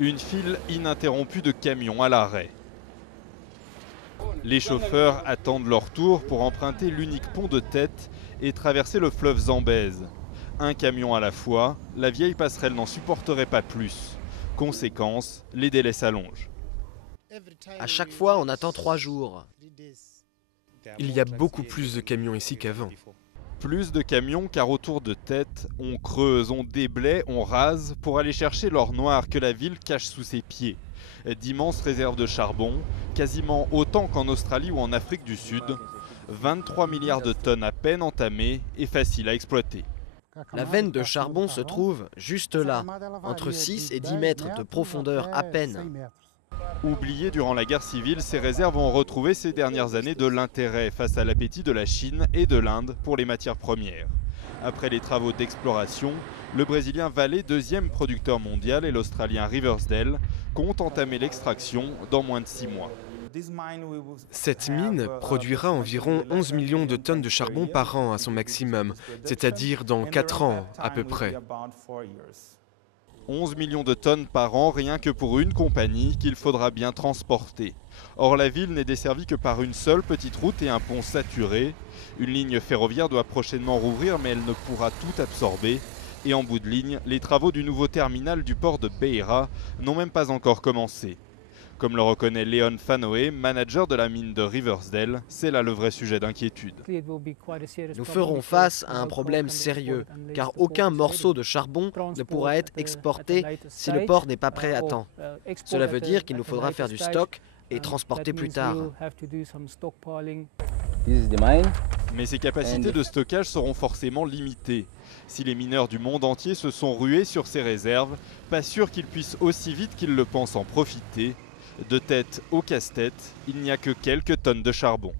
Une file ininterrompue de camions à l'arrêt. Les chauffeurs attendent leur tour pour emprunter l'unique pont de tête et traverser le fleuve Zambèze. Un camion à la fois, la vieille passerelle n'en supporterait pas plus. Conséquence, les délais s'allongent. À chaque fois, on attend 3 jours. Il y a beaucoup plus de camions ici qu'avant. Plus de camions car autour de tête, on creuse, on déblaye, on rase pour aller chercher l'or noir que la ville cache sous ses pieds. D'immenses réserves de charbon, quasiment autant qu'en Australie ou en Afrique du Sud. 23 milliards de tonnes à peine entamées et faciles à exploiter. La veine de charbon se trouve juste là, entre 6 et 10 mètres de profondeur à peine. Oubliées durant la guerre civile, ces réserves ont retrouvé ces dernières années de l'intérêt face à l'appétit de la Chine et de l'Inde pour les matières premières. Après les travaux d'exploration, le Brésilien Vale, deuxième producteur mondial, et l'Australien Riversdale comptent entamer l'extraction dans moins de 6 mois. Cette mine produira environ 11 millions de tonnes de charbon par an à son maximum, c'est-à-dire dans 4 ans à peu près. 11 millions de tonnes par an rien que pour une compagnie qu'il faudra bien transporter. Or la ville n'est desservie que par une seule petite route et un pont saturé. Une ligne ferroviaire doit prochainement rouvrir mais elle ne pourra tout absorber. Et en bout de ligne, les travaux du nouveau terminal du port de Beira n'ont même pas encore commencé. Comme le reconnaît Leon Fanoe, manager de la mine de Riversdale, c'est là le vrai sujet d'inquiétude. Nous ferons face à un problème sérieux, car aucun morceau de charbon ne pourra être exporté si le port n'est pas prêt à temps. Cela veut dire qu'il nous faudra faire du stock et transporter plus tard. Mais ces capacités de stockage seront forcément limitées. Si les mineurs du monde entier se sont rués sur ces réserves, pas sûr qu'ils puissent aussi vite qu'ils le pensent en profiter. De tête au casse-tête, il n'y a que quelques tonnes de charbon.